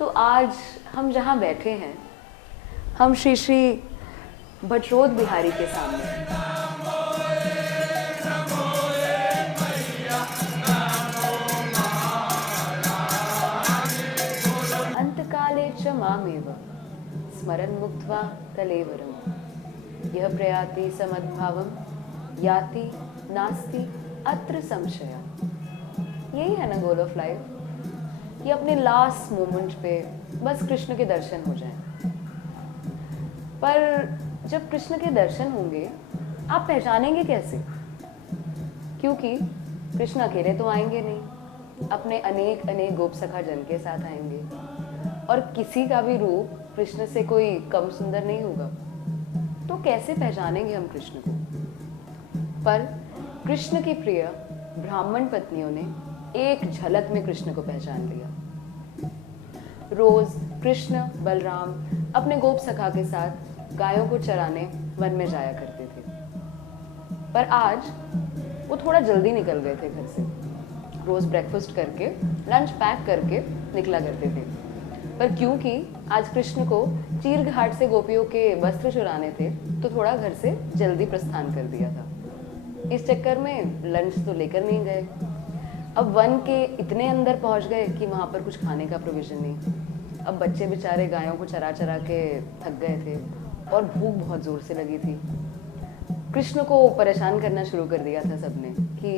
तो आज हम जहाँ बैठे हैं, हम श्री श्री भटरोत बिहारी के सामने। अंतकाले च मामेव स्मरन् मुक्त्वा कलेवरम् यः प्रयाति समद्भावं याति नास्ति अत्र संशयः। यही है ना गोल ऑफ लाइफ, कि अपने लास्ट मोमेंट पे बस कृष्ण के दर्शन हो जाएं। पर जब कृष्ण के दर्शन होंगे आप पहचानेंगे कैसे? क्योंकि कृष्ण अकेले तो आएंगे नहीं, अपने अनेक अनेक गोप सखा जन के साथ आएंगे और किसी का भी रूप कृष्ण से कोई कम सुंदर नहीं होगा। तो कैसे पहचानेंगे हम कृष्ण को? पर कृष्ण की प्रिय ब्राह्मण पत्नियों ने एक झलक में कृष्ण को पहचान लिया। रोज कृष्ण बलराम अपने गोप सखा के साथ गायों को चराने वन में जाया करते थे, पर आज वो थोड़ा जल्दी निकल गए थे घर से। रोज ब्रेकफास्ट करके लंच पैक करके निकला करते थे, पर क्योंकि आज कृष्ण को चीर घाट से गोपियों के वस्त्र चुराने थे तो थोड़ा घर से जल्दी प्रस्थान कर दिया था। इस चक्कर में लंच तो लेकर नहीं गए। अब वन के इतने अंदर पहुंच गए कि वहाँ पर कुछ खाने का प्रोविजन नहीं। अब बच्चे बेचारे गायों को चरा चरा के थक गए थे और भूख बहुत ज़ोर से लगी थी। कृष्ण को परेशान करना शुरू कर दिया था सबने कि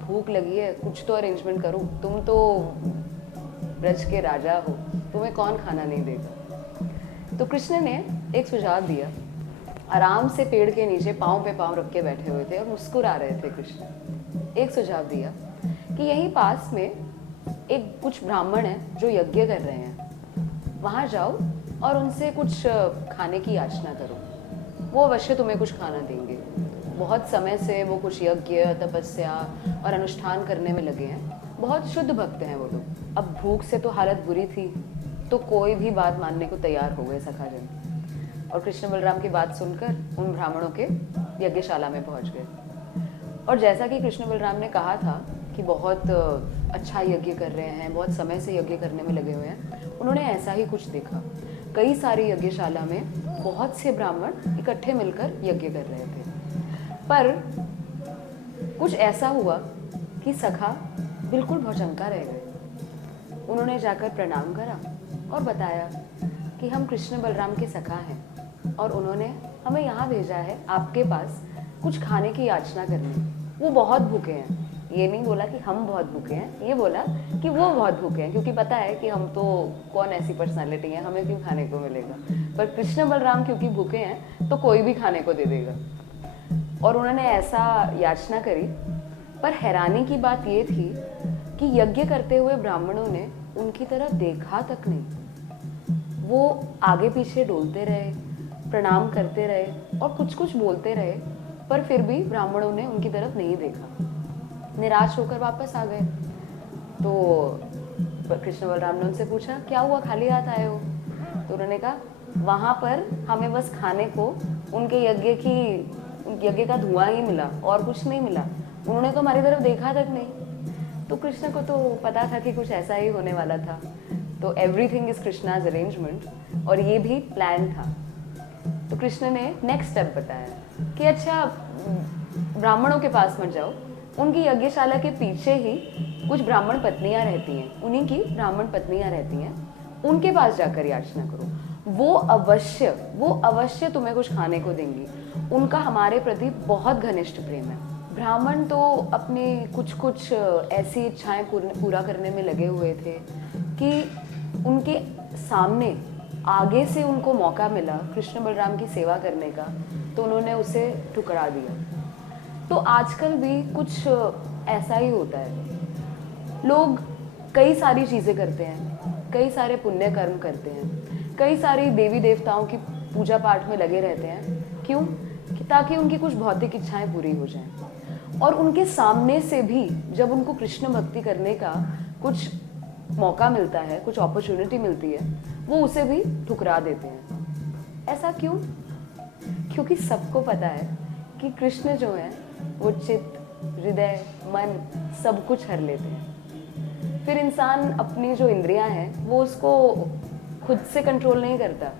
भूख लगी है, कुछ तो अरेंजमेंट करो, तुम तो ब्रज के राजा हो, तुम्हें कौन खाना नहीं देगा। तो कृष्ण ने एक सुझाव दिया। आराम से पेड़ के नीचे पाँव पे पाँव रख के बैठे हुए थे और मुस्कुरा रहे थे कृष्ण। एक सुझाव दिया कि यहीं पास में एक कुछ ब्राह्मण हैं जो यज्ञ कर रहे हैं, वहाँ जाओ और उनसे कुछ खाने की याचना करो, वो अवश्य तुम्हें कुछ खाना देंगे। बहुत समय से वो कुछ यज्ञ तपस्या और अनुष्ठान करने में लगे हैं, बहुत शुद्ध भक्त हैं वो लोग। अब भूख से तो हालत बुरी थी, तो कोई भी बात मानने को तैयार हो गए सखाजन और कृष्ण बलराम की बात सुनकर उन ब्राह्मणों के यज्ञशाला में पहुंच गए। और जैसा कि कृष्ण बलराम ने कहा था कि बहुत अच्छा यज्ञ कर रहे हैं, बहुत समय से यज्ञ करने में लगे हुए हैं, उन्होंने ऐसा ही कुछ देखा। कई सारी यज्ञशाला में बहुत से ब्राह्मण इकट्ठे मिलकर यज्ञ कर रहे थे, पर कुछ ऐसा हुआ कि सखा बिल्कुल भौचक्का रह गए। उन्होंने जाकर प्रणाम करा और बताया कि हम कृष्ण बलराम के सखा हैं और उन्होंने हमें यहाँ भेजा है आपके पास कुछ खाने की याचना करने। वो बहुत भूखे हैं। ये नहीं बोला कि हम बहुत भूखे हैं, ये बोला कि वो बहुत भूखे हैं, क्योंकि पता है कि हम तो कौन ऐसी पर्सनालिटी है, हमें क्यों खाने को मिलेगा। पर कृष्ण बलराम क्योंकि भूखे हैं तो कोई भी खाने को दे देगा। और उन्होंने ऐसा याचना करी। पर हैरानी की बात ये थी कि यज्ञ करते हुए ब्राह्मणों ने उनकी तरफ देखा तक नहीं। वो आगे पीछे डोलते रहे, प्रणाम करते रहे और कुछ कुछ बोलते रहे, पर फिर भी ब्राह्मणों ने उनकी तरफ नहीं देखा। निराश होकर वापस आ गए। तो कृष्ण बलराम ने उनसे पूछा, क्या हुआ, खाली हाथ आए हो? तो उन्होंने कहा, वहाँ पर हमें बस खाने को उनके यज्ञ का धुआं ही मिला और कुछ नहीं मिला। उन्होंने तो हमारी तरफ देखा तक नहीं। तो कृष्ण को तो पता था कि कुछ ऐसा ही होने वाला था। तो एवरीथिंग इज कृष्णाज अरेंजमेंट, और ये भी प्लान था। तो कृष्ण ने नेक्स्ट स्टेप बताया कि अच्छा, ब्राह्मणों के पास मत जाओ, उनकी यज्ञशाला के पीछे ही कुछ ब्राह्मण पत्नियां रहती हैं, उन्हीं की ब्राह्मण पत्नियां रहती हैं, उनके पास जाकर याचना करो। वो अवश्य तुम्हें कुछ खाने को देंगी। उनका हमारे प्रति बहुत घनिष्ठ प्रेम है। ब्राह्मण तो अपनी कुछ कुछ ऐसी इच्छाएं पूरा करने में लगे हुए थे कि उनके सामने आगे से उनको मौका मिला कृष्ण बलराम की सेवा करने का, तो उन्होंने उसे ठुकरा दिया। तो आजकल भी कुछ ऐसा ही होता है। लोग कई सारी चीज़ें करते हैं, कई सारे पुण्य कर्म करते हैं, कई सारी देवी देवताओं की पूजा पाठ में लगे रहते हैं। क्यों? कि ताकि उनकी कुछ भौतिक इच्छाएं पूरी हो जाएं। और उनके सामने से भी जब उनको कृष्ण भक्ति करने का कुछ मौका मिलता है, कुछ अपॉर्चुनिटी मिलती है, वो उसे भी ठुकरा देते हैं। ऐसा क्यों? क्योंकि सबको पता है कि कृष्ण जो है वो चित्त, हृदय, मन सब कुछ हर लेते हैं। फिर इंसान अपनी जो इंद्रियां हैं वो उसको खुद से कंट्रोल नहीं करता,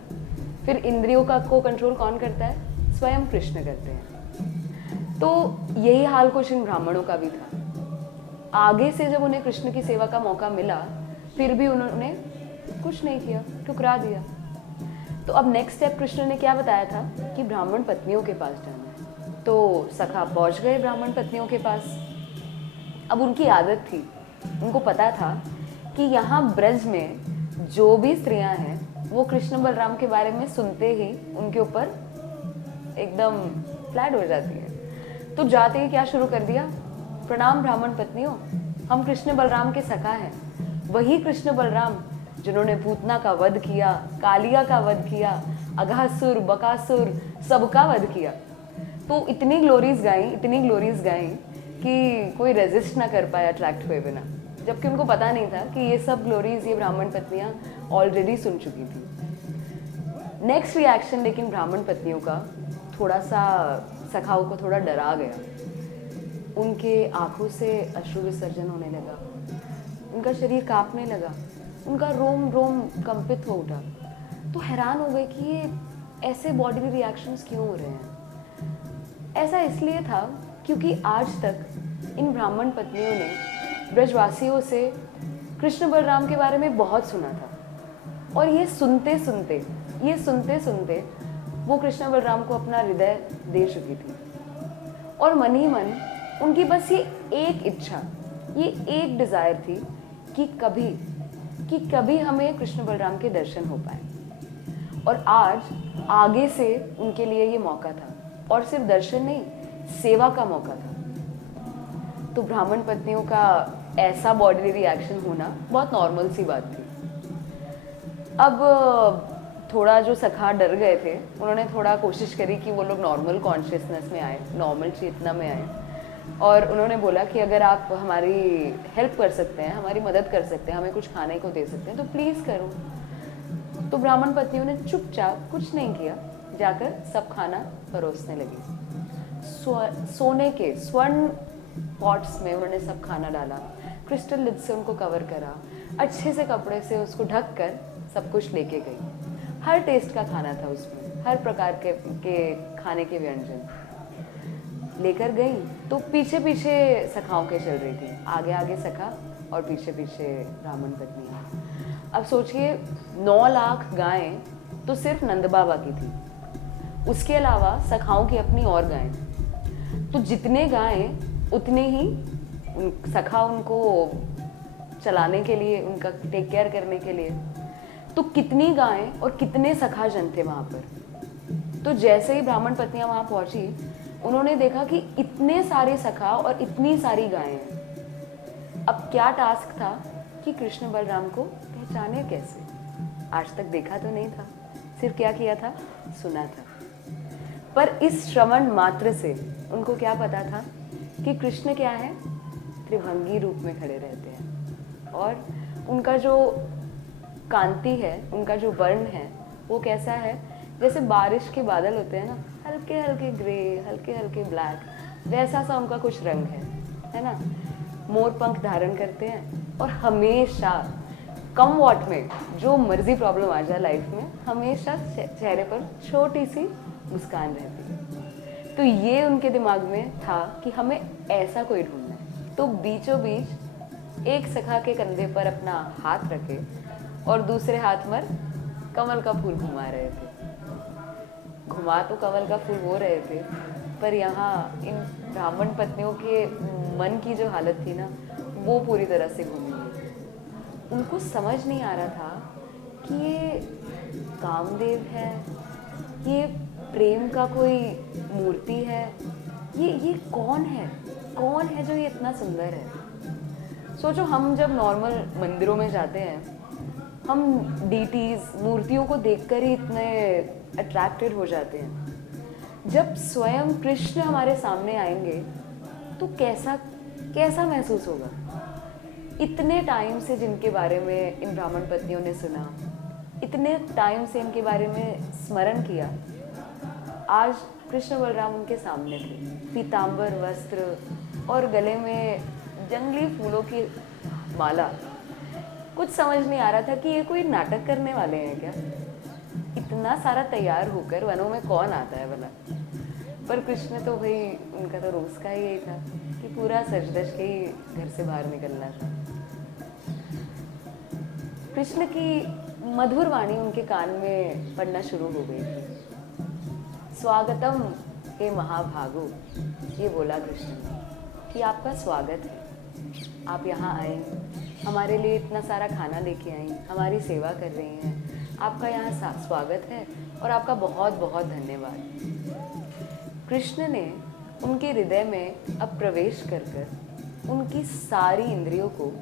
फिर इंद्रियों का को कंट्रोल कौन करता है? स्वयं कृष्ण करते हैं। तो यही हाल कुछ इन ब्राह्मणों का भी था। आगे से जब उन्हें कृष्ण की सेवा का मौका मिला फिर भी उन्होंने कुछ नहीं किया, ठुकरा दिया। तो अब नेक्स्ट स्टेप कृष्ण ने क्या बताया था कि ब्राह्मण पत्नियों के पास जाना है। तो सखा पहुंच गए ब्राह्मण पत्नियों के पास। अब उनकी आदत थी, उनको पता था कि यहाँ ब्रज में जो भी स्त्रियां हैं वो कृष्ण बलराम के बारे में सुनते ही उनके ऊपर एकदम फ्लैट हो जाती है। तो जाते ही क्या शुरू कर दिया? प्रणाम ब्राह्मण पत्नियों, हम कृष्ण बलराम के सखा हैं, वही कृष्ण बलराम जिन्होंने पूतना का वध किया, कालिया का वध किया, अघासुर बकासुर सबका वध किया। तो इतनी ग्लोरीज गाई कि कोई रेजिस्ट ना कर पाया अट्रैक्ट हुए बिना, जबकि उनको पता नहीं था कि ये सब ग्लोरीज ये ब्राह्मण पत्नियां ऑलरेडी सुन चुकी थी। नेक्स्ट रिएक्शन लेकिन ब्राह्मण पत्नियों का थोड़ा सा सखाओं को थोड़ा डरा गया। उनके आंखों से अश्रु विसर्जन होने लगा, उनका शरीर कांपने लगा, उनका रोम रोम कंपित हो उठा। तो हैरान हो गए कि ये ऐसे बॉडी रिएक्शंस क्यों हो रहे हैं। ऐसा इसलिए था क्योंकि आज तक इन ब्राह्मण पत्नियों ने ब्रजवासियों से कृष्ण बलराम के बारे में बहुत सुना था, और ये सुनते सुनते वो कृष्ण बलराम को अपना हृदय दे चुकी थी। और मन ही मन उनकी बस ये एक इच्छा, ये एक डिज़ायर थी कि कभी हमें कृष्ण बलराम के दर्शन हो पाए। और आज आगे से उनके लिए ये मौका था, और सिर्फ दर्शन नहीं, सेवा का मौका था। तो ब्राह्मण पत्नियों का ऐसा बॉडी रिएक्शन होना बहुत नॉर्मल सी बात थी। अब थोड़ा जो सखा डर गए थे, उन्होंने थोड़ा कोशिश करी कि वो लोग नॉर्मल कॉन्शियसनेस में आए, नॉर्मल चेतना में आए, और उन्होंने बोला कि अगर आप हमारी हेल्प कर सकते हैं, हमारी मदद कर सकते हैं, हमें कुछ खाने को दे सकते हैं तो प्लीज़ करो। तो ब्राह्मण पत्नियों ने चुपचाप कुछ नहीं किया, जाकर सब खाना परोसने लगी। सोने के स्वर्ण पॉट्स में उन्होंने सब खाना डाला, क्रिस्टल लिड से उनको कवर करा, अच्छे से कपड़े से उसको ढक कर सब कुछ लेके गई। हर टेस्ट का खाना था उसमें, हर प्रकार के खाने के व्यंजन लेकर गई। तो पीछे पीछे सखाओं के चल रही थी, आगे आगे सखा और पीछे पीछे ब्राह्मण पत्नियाँ। अब सोचिए 9 लाख गायें तो सिर्फ नंद बाबा की थी, उसके अलावा सखाओं की अपनी और गायें। तो जितने गायें उतने ही सखा उनको चलाने के लिए, उनका टेक केयर करने के लिए। तो कितनी गायें और कितने सखा जन थे वहाँ पर। तो जैसे ही ब्राह्मण पत्नियाँ वहाँ पहुँची, उन्होंने देखा कि इतने सारे सखा और इतनी सारी गायें हैं। अब क्या टास्क था कि कृष्ण बलराम को पहचाने कैसे? आज तक देखा तो नहीं था, सिर्फ क्या किया था, सुना था। पर इस श्रवण मात्र से उनको क्या पता था कि कृष्ण क्या है, त्रिभंगी रूप में खड़े रहते हैं, और उनका जो कांति है, उनका जो वर्ण है वो कैसा है, जैसे बारिश के बादल होते हैं ना, हल्के हल्के ग्रे, हल्के हल्के ब्लैक, वैसा सा उनका कुछ रंग है ना। मोर पंख धारण करते हैं, और हमेशा कम वॉट में जो मर्जी प्रॉब्लम आ जाए लाइफ में, हमेशा चेहरे पर छोटी सी मुस्कान रहती है। तो ये उनके दिमाग में था कि हमें ऐसा कोई ढूंढना है। तो बीचों बीच एक सखा के कंधे पर अपना हाथ रखे और दूसरे हाथ में कमल का फूल घुमा रहे थे। घुमा तो कमल का फूल वो रहे थे, पर यहाँ इन ब्राह्मण पत्नियों के मन की जो हालत थी ना, वो पूरी तरह से घूमी हुई थी। उनको समझ नहीं आ रहा था कि ये कामदेव है, ये प्रेम का कोई मूर्ति है, ये कौन है जो ये इतना सुंदर है। सोचो, हम जब नॉर्मल मंदिरों में जाते हैं, हम डीटीज मूर्तियों को देखकर ही इतने अट्रैक्टेड हो जाते हैं। जब स्वयं कृष्ण हमारे सामने आएंगे तो कैसा महसूस होगा। इतने टाइम से जिनके बारे में इन ब्राह्मण पत्नियों ने सुना, इतने टाइम से इनके बारे में स्मरण किया, आज कृष्ण बलराम उनके सामने थे, पीतांबर वस्त्र और गले में जंगली फूलों की माला कुछ समझ नहीं आ रहा था कि ये कोई नाटक करने वाले हैं क्या। इतना सारा तैयार होकर वनों में कौन आता है भला। पर कृष्ण तो भाई उनका तो रोज का ही यही था कि पूरा सज धज के ही घर से बाहर निकलना था। कृष्ण की मधुर वाणी उनके कान में पड़ना शुरू हो गई थी। स्वागतम हे महाभागो, ये बोला कृष्ण ने कि आपका स्वागत है, आप यहाँ आए, हमारे लिए इतना सारा खाना लेके आई, हमारी सेवा कर रही हैं, आपका यहाँ स्वागत है और आपका बहुत बहुत धन्यवाद। कृष्ण ने उनके हृदय में अब प्रवेश कर कर उनकी सारी इंद्रियों को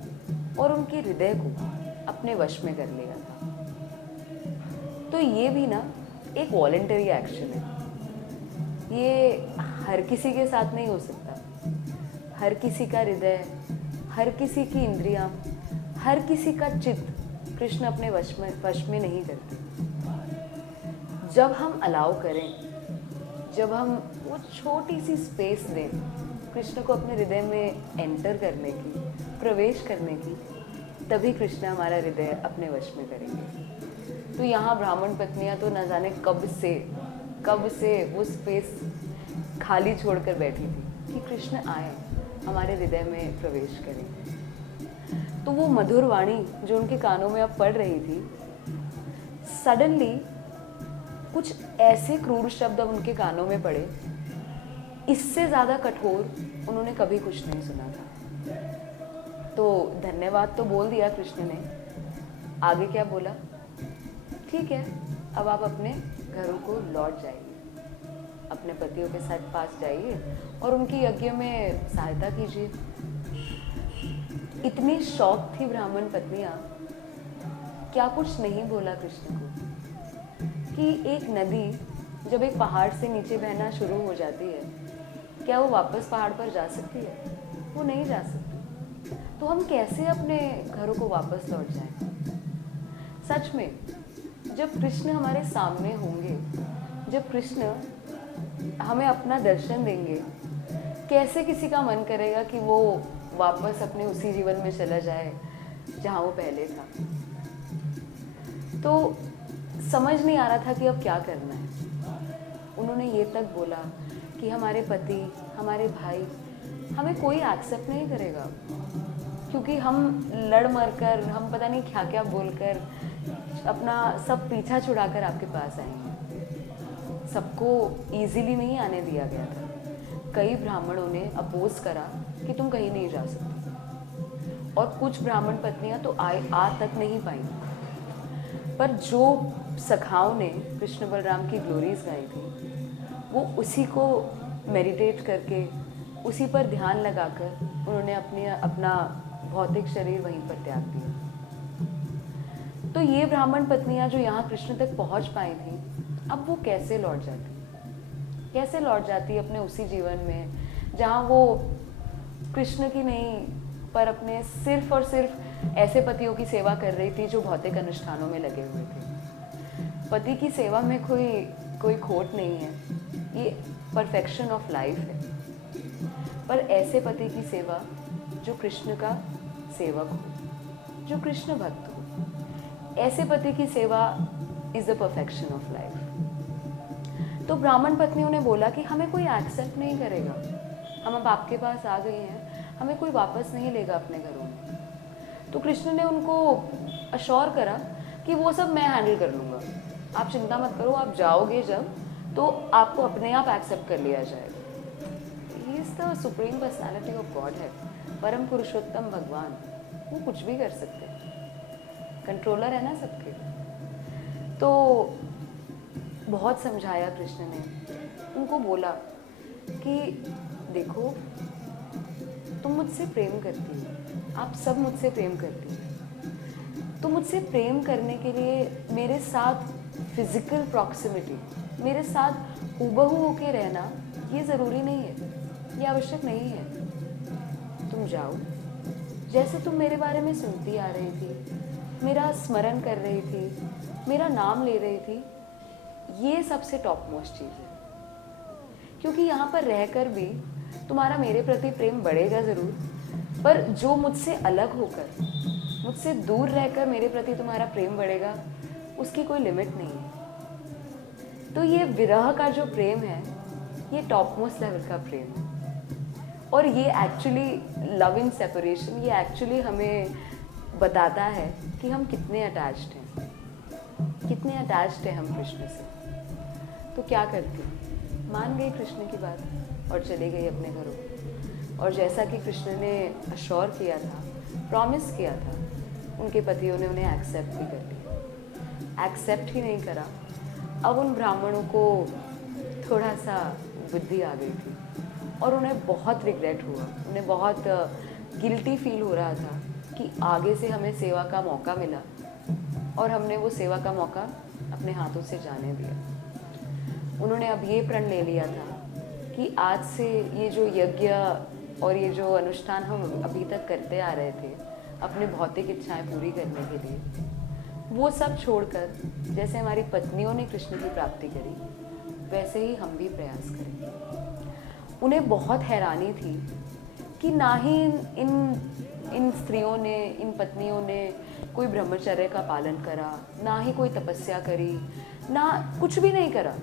और उनके हृदय को अपने वश में कर लिया था। तो ये भी ना एक वॉलंटरी एक्शन है, ये हर किसी के साथ नहीं हो सकता। हर किसी का हृदय, हर किसी की इंद्रियां, हर किसी का चित्त कृष्ण अपने वश में नहीं करते। जब हम अलाउ करें, जब हम वो छोटी सी स्पेस दें कृष्ण को अपने हृदय में एंटर करने की, प्रवेश करने की, तभी कृष्ण हमारा हृदय अपने वश में करेंगे। तो यहाँ ब्राह्मण पत्नियाँ तो न जाने कब से वो स्पेस खाली छोड़कर बैठी थी कि कृष्ण आए, हमारे हृदय में प्रवेश करें। तो वो मधुर वाणी जो उनके कानों में अब पड़ रही थी, सडनली कुछ ऐसे क्रूर शब्द अब उनके कानों में पड़े, इससे ज़्यादा कठोर उन्होंने कभी कुछ नहीं सुना था। तो धन्यवाद तो बोल दिया कृष्ण ने, आगे क्या बोला, ठीक है अब आप अपने घरों को लौट जाइए, अपने पतियों के साथ पास जाइए और उनकी यज्ञ में सहायता कीजिए। इतनी शौक थी ब्राह्मण पत्नियां, क्या कुछ नहीं बोला कृष्ण को कि एक नदी जब एक पहाड़ से नीचे बहना शुरू हो जाती है, क्या वो वापस पहाड़ पर जा सकती है? वो नहीं जा सकती। तो हम कैसे अपने घरों को वापस लौट जाएं? सच में जब कृष्ण हमारे सामने होंगे, जब कृष्ण हमें अपना दर्शन देंगे, कैसे किसी का मन करेगा कि वो वापस अपने उसी जीवन में चला जाए जहाँ वो पहले था। तो समझ नहीं आ रहा था कि अब क्या करना है। उन्होंने ये तक बोला कि हमारे पति, हमारे भाई हमें कोई एक्सेप्ट नहीं करेगा, क्योंकि हम लड़ मर कर, हम पता नहीं क्या क्या बोलकर अपना सब पीछा छुड़ाकर आपके पास आएंगे। सबको इजीली नहीं आने दिया गया था। कई ब्राह्मणों ने अपोज करा कि तुम कहीं नहीं जा सकते, और कुछ ब्राह्मण पत्नियां तो आ तक नहीं पाई। पर जो सखाओं ने कृष्ण बलराम की ग्लोरीज गाई थी, वो उसी को मेडिटेट करके, उसी पर ध्यान लगाकर उन्होंने अपना भौतिक शरीर वहीं पर त्याग दिया। तो ये ब्राह्मण पत्नियां जो यहाँ कृष्ण तक पहुँच पाई थी, अब वो कैसे लौट जाती अपने उसी जीवन में जहाँ वो कृष्ण की नहीं, पर अपने सिर्फ और सिर्फ ऐसे पतियों की सेवा कर रही थी जो भौतिक अनुष्ठानों में लगे हुए थे। पति की सेवा में कोई खोट नहीं है, ये परफेक्शन ऑफ लाइफ है। पर ऐसे पति की सेवा जो कृष्ण का सेवक हो, जो कृष्ण भक्त हो, ऐसे पति की सेवा is the perfection of life. तो ब्राह्मण पत्नियों ने बोला कि हमें कोई एक्सेप्ट नहीं करेगा, हम अब आपके पास आ गए हैं, हमें कोई वापस नहीं लेगा अपने घरों में। तो कृष्ण ने उनको अश्योर करा कि वो सब मैं हैंडल कर लूँगा, आप चिंता मत करो, आप जाओगे जब तो आपको अपने आप एक्सेप्ट कर लिया जाएगा। He is the supreme personality of God है, परम पुरुषोत्तम भगवान, वो कुछ भी कर सकते हैं, कंट्रोलर है ना सबके। तो बहुत समझाया कृष्ण ने, उनको बोला कि देखो तुम मुझसे प्रेम करती हो, आप सब मुझसे प्रेम करती हो, तो मुझसे प्रेम करने के लिए मेरे साथ फिजिकल प्रॉक्सिमिटी, मेरे साथ हूबहू होके रहना ये ज़रूरी नहीं है, ये आवश्यक नहीं है। तुम जाओ, जैसे तुम मेरे बारे में सुनती आ रही थी, मेरा स्मरण कर रही थी, मेरा नाम ले रही थी, ये सबसे टॉप मोस्ट चीज़ है। क्योंकि यहाँ पर रहकर भी तुम्हारा मेरे प्रति प्रेम बढ़ेगा ज़रूर, पर जो मुझसे अलग होकर मुझसे दूर रहकर मेरे प्रति तुम्हारा प्रेम बढ़ेगा, उसकी कोई लिमिट नहीं है। तो ये विरह का जो प्रेम है, ये टॉप मोस्ट लेवल का प्रेम है। और ये एक्चुअली लव इन सेपरेशन, ये एक्चुअली हमें बताता है कि हम कितने अटैच्ड हैं, कितने अटैच्ड हैं हम कृष्ण से। तो क्या करती, मान गई कृष्ण की बात और चली गई अपने घरों। और जैसा कि कृष्ण ने अश्योर किया था, प्रॉमिस किया था, उनके पतियों ने उन्हें एक्सेप्ट भी कर लिया। एक्सेप्ट ही नहीं करा, अब उन ब्राह्मणों को थोड़ा सा बुद्धि आ गई थी और उन्हें बहुत रिग्रेट हुआ, उन्हें बहुत गिल्टी फील हो रहा था कि आगे से हमें सेवा का मौका मिला और हमने वो सेवा का मौका अपने हाथों से जाने दिया। उन्होंने अब ये प्रण ले लिया था कि आज से ये जो यज्ञ और ये जो अनुष्ठान हम अभी तक करते आ रहे थे अपने भौतिक इच्छाएं पूरी करने के लिए, वो सब छोड़कर जैसे हमारी पत्नियों ने कृष्ण की प्राप्ति करी, वैसे ही हम भी प्रयास करें। उन्हें बहुत हैरानी थी कि ना ही इन स्त्रियों ने, इन पत्नियों ने कोई ब्रह्मचर्य का पालन करा, ना ही कोई तपस्या करी, ना कुछ भी नहीं करा,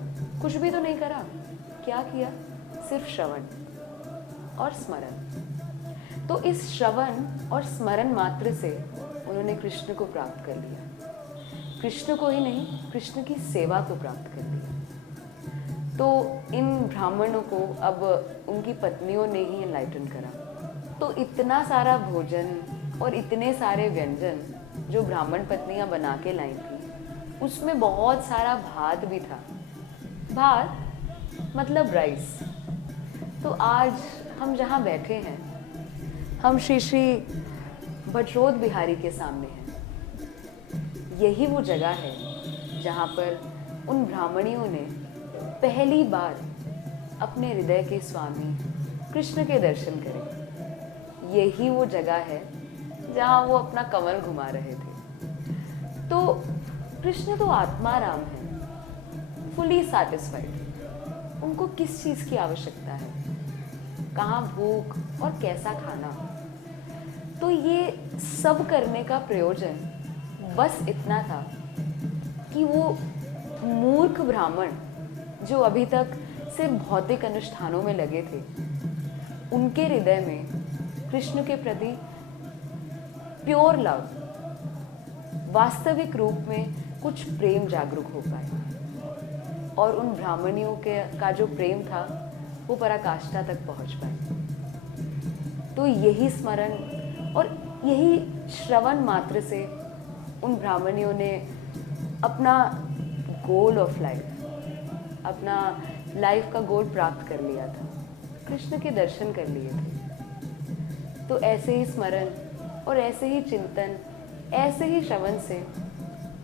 कुछ भी तो नहीं करा। क्या किया? सिर्फ श्रवण और स्मरण। तो इस श्रवण और स्मरण मात्र से उन्होंने कृष्ण को प्राप्त कर लिया। कृष्ण को ही नहीं, कृष्ण की सेवा को प्राप्त कर लिया। तो इन ब्राह्मणों को अब उनकी पत्नियों ने ही एनलाइटन करा। तो इतना सारा भोजन और इतने सारे व्यंजन जो ब्राह्मण पत्नियां बना के लाई थी, उसमें बहुत सारा भात भी था। भात मतलब राइस। तो आज हम जहाँ बैठे हैं, हम श्री श्री भटरोद बिहारी के सामने हैं। यही वो जगह है जहाँ पर उन ब्राह्मणियों ने पहली बार अपने हृदय के स्वामी कृष्ण के दर्शन करे। यही वो जगह है जहाँ वो अपना कमल घुमा रहे थे। तो कृष्ण तो आत्मा राम है, फुली सैटिस्फाइड। उनको किस चीज़ की आवश्यकता है, कहाँ भूख और कैसा खाना। तो ये सब करने का प्रयोजन बस इतना था कि वो मूर्ख ब्राह्मण जो अभी तक सिर्फ भौतिक अनुष्ठानों में लगे थे, उनके हृदय में कृष्ण के प्रति प्योर लव, वास्तविक रूप में कुछ प्रेम जागरूक हो पाए और उन ब्राह्मणियों के का जो प्रेम था वो पराकाष्ठा तक पहुंच पाए। तो यही स्मरण और यही श्रवण मात्र से उन ब्राह्मणियों ने अपना गोल ऑफ लाइफ, अपना लाइफ का गोल प्राप्त कर लिया था, कृष्ण के दर्शन कर लिए थे। तो ऐसे ही स्मरण और ऐसे ही चिंतन, ऐसे ही श्रवण से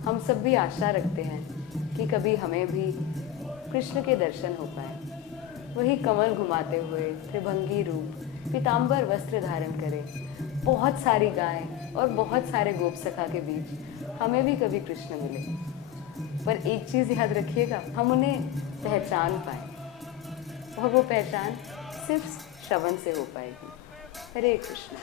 हम सब भी आशा रखते हैं कि कभी हमें भी कृष्ण के दर्शन हो पाए। वही कमल घुमाते हुए त्रिभंगी रूप, पीताम्बर वस्त्र धारण करें, बहुत सारी गायें और बहुत सारे गोप सखा के बीच हमें भी कभी कृष्ण मिले। पर एक चीज़ याद रखिएगा, हम उन्हें पहचान पाए और वो पहचान सिर्फ श्रवण से हो पाएगी। हरे कृष्ण।